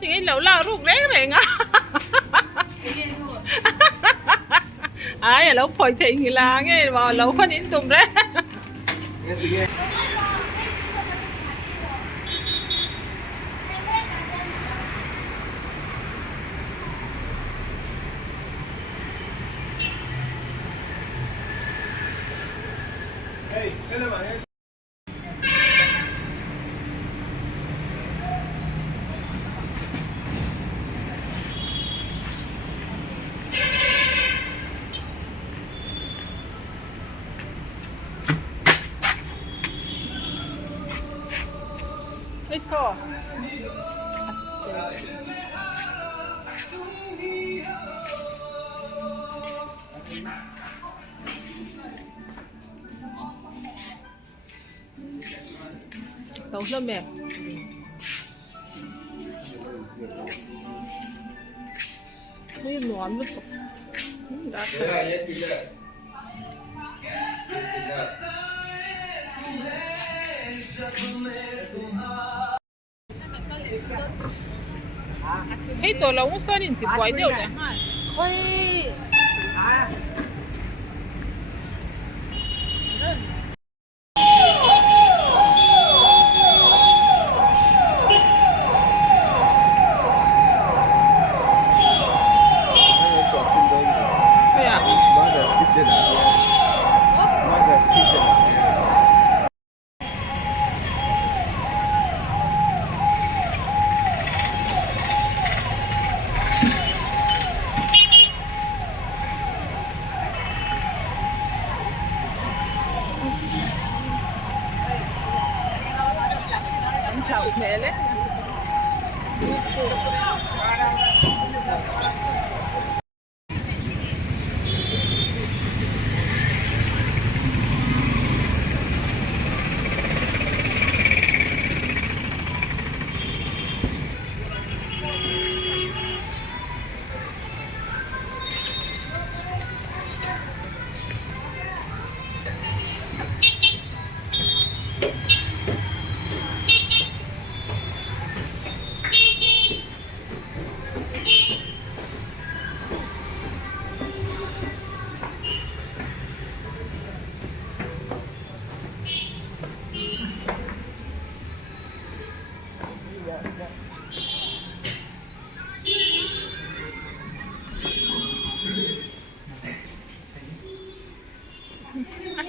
thì cái lẩu lao rụng rét rồi ngá ai lẩu phơi thì người là nghe mà lẩu có những tùm rétไม่ชอบเราเริ่มแบบไม่หนอนไม่ตกได้ให้ตัวเราซ่อนอินติดไว้เดียวเลยค่อยแม่เลย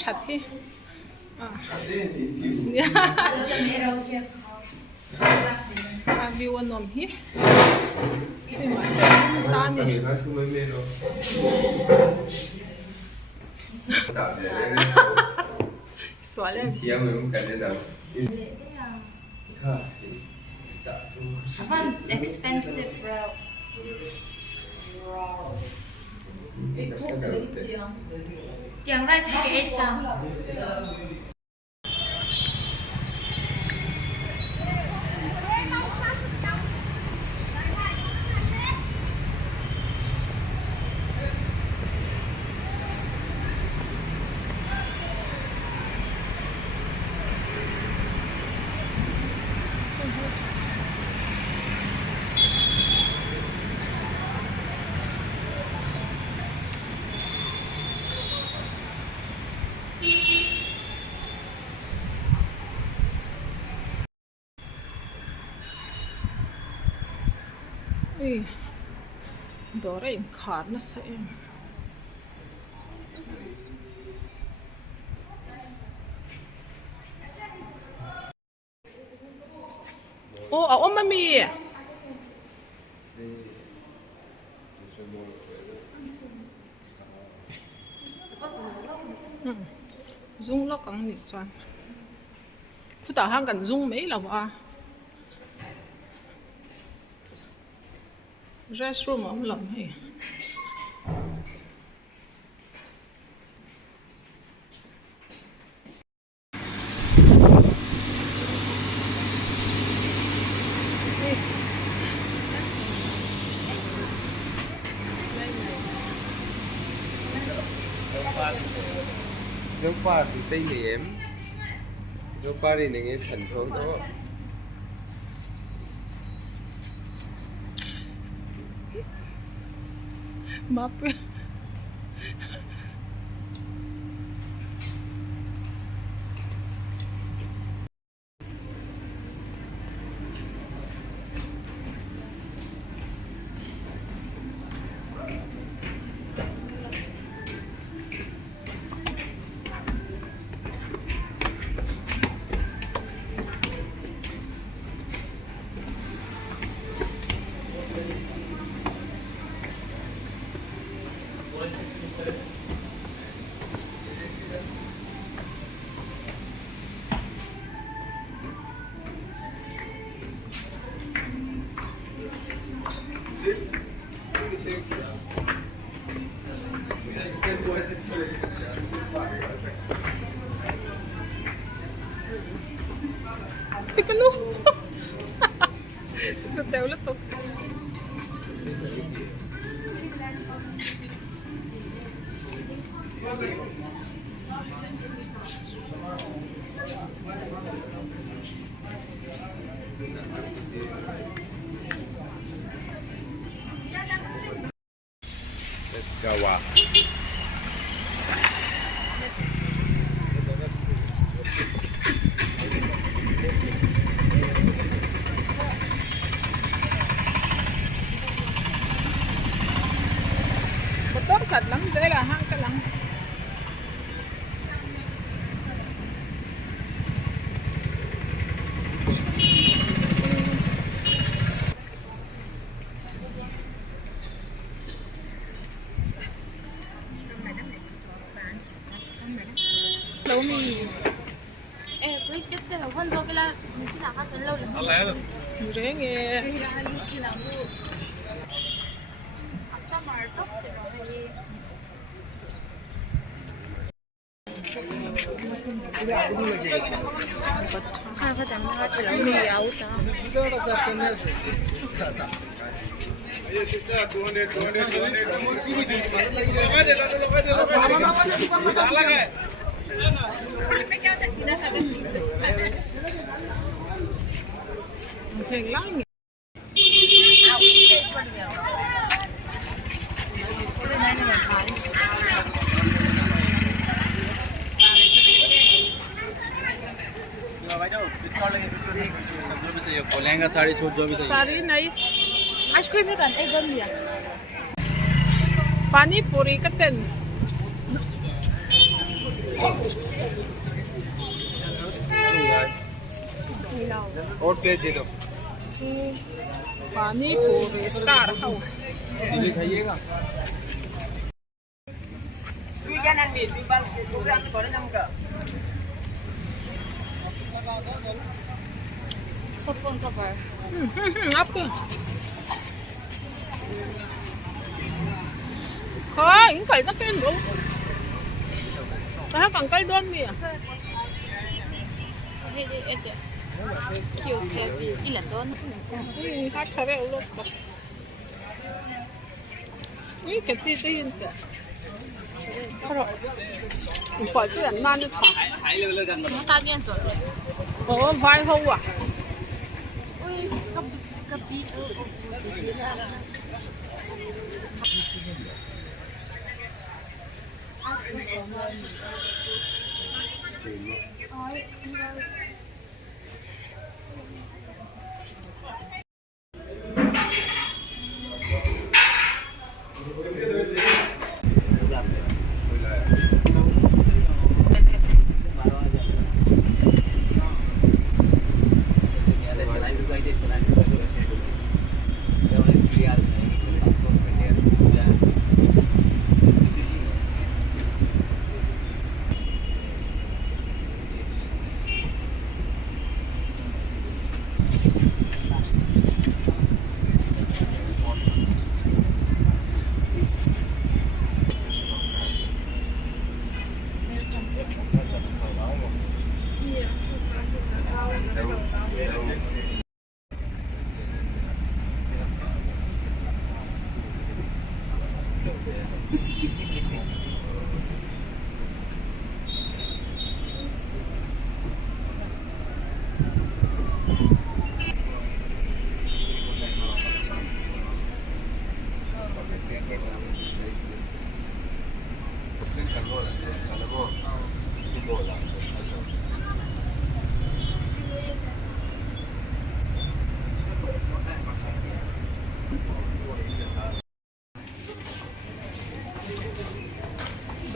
ชัดที่เนี่ยวิวนมที่ไม่มาเซ็นตาเนี่ยสวยเลย体验会有感觉到One expensive route. Tiếng ra chỉ cái trăm. Dora incarna sig. Mamma mia! Dung lóc ăn nhịp choan. Cứ tao hang cần dung mấy là vợ. Restroom không lầm hay. Dấu qua thì tây này em. Dấu qua thì này thành phố đó. 마피. Pikano. Totoo ulit to. Let's go up. Motor kat lang, dahil hang ka lang. Lâu mì. Ê, please get the one dog là mình chỉ là ăn đến lâu rồi. Dễ nghe. Summer top rồi. Hai cái chấm hai chỉ là mì áo ta. Thiệt lắm. Lehenga साड़ी छोट जो भी चाहिए Sari नहीं. आइसक्रीम में एक गन लिया. Pani puri ka tin. और प्लेट दे दो Pani puri star how. चीजें खाइएगा Soft phone cover. Apa? Thôi, những cái nó cái đủ. Phải cần cái đơn gì à? Hey, ete. Cute. Ilan doon? Khác trời ơi luôn. Ui, cái gì thế hiện tại? Rồi. Phải cái ảnh man được thả. Nó tao nhiên rồi. Ồ, vai không à? Ui, cặp đi.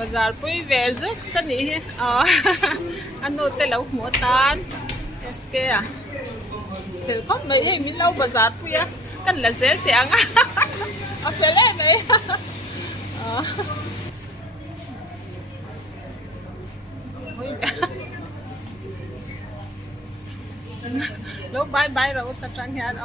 bazar pui ve zuk sani hi anu te lo mo tan sk a fel khop mai hi mi lo bazar pui a kan la zel te anga a fel e mai lúc bye bye rồi ta trang hiện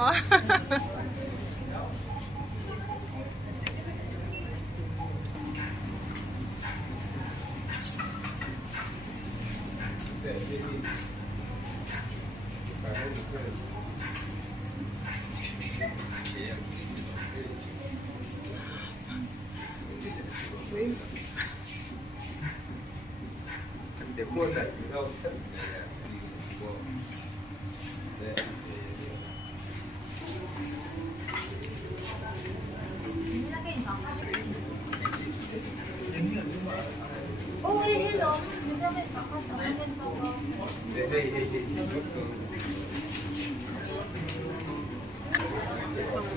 để mua lại rau thật ôi đi rồi mình ra bên phòng không phải bên phòng đây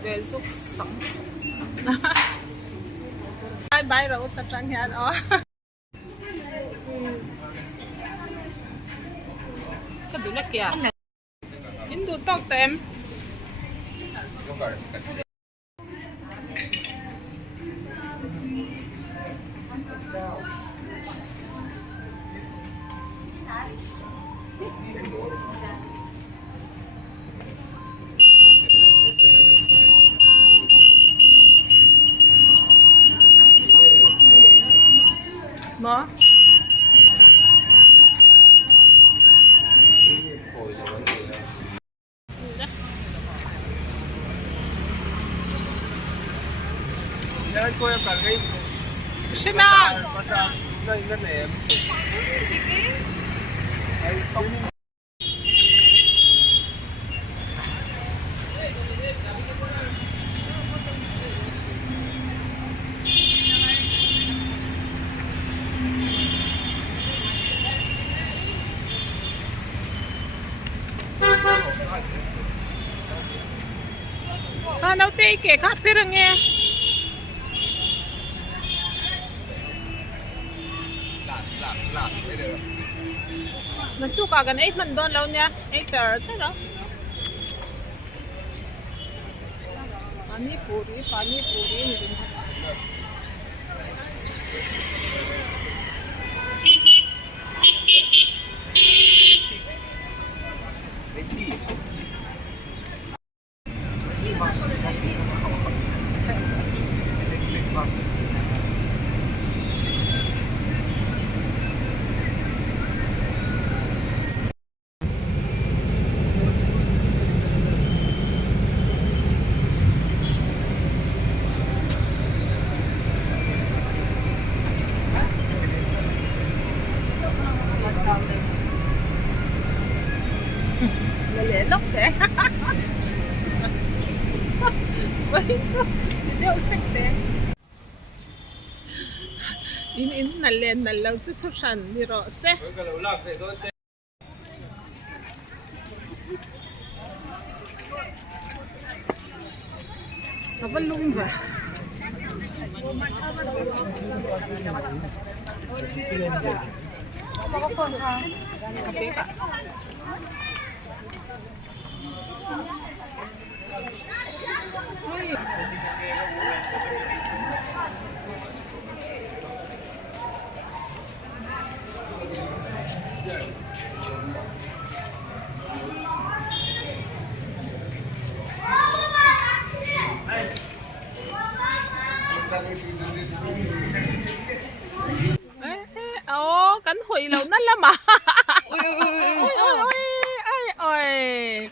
về xúc sống bye bye rồi ta trang hiện cái đồ này kìa in đồ tóc tem mà Jangan kau yang pakai. Sina Pasal no ingat ni. đâu tê kể khác thế rồi nghe mình chụp cả cái ấy mình đón lâu nha ấy chờ chứ đó pani puri lệ lốc thế với chút rượu xanh thế in nalen nalau chút chút sẵn đi rồi xe nó vẫn lung vậy có phần không? Cà phê cả. Cánh hủy lâu nách lắm mà. Ôi ôi ôi ôi ôi ôi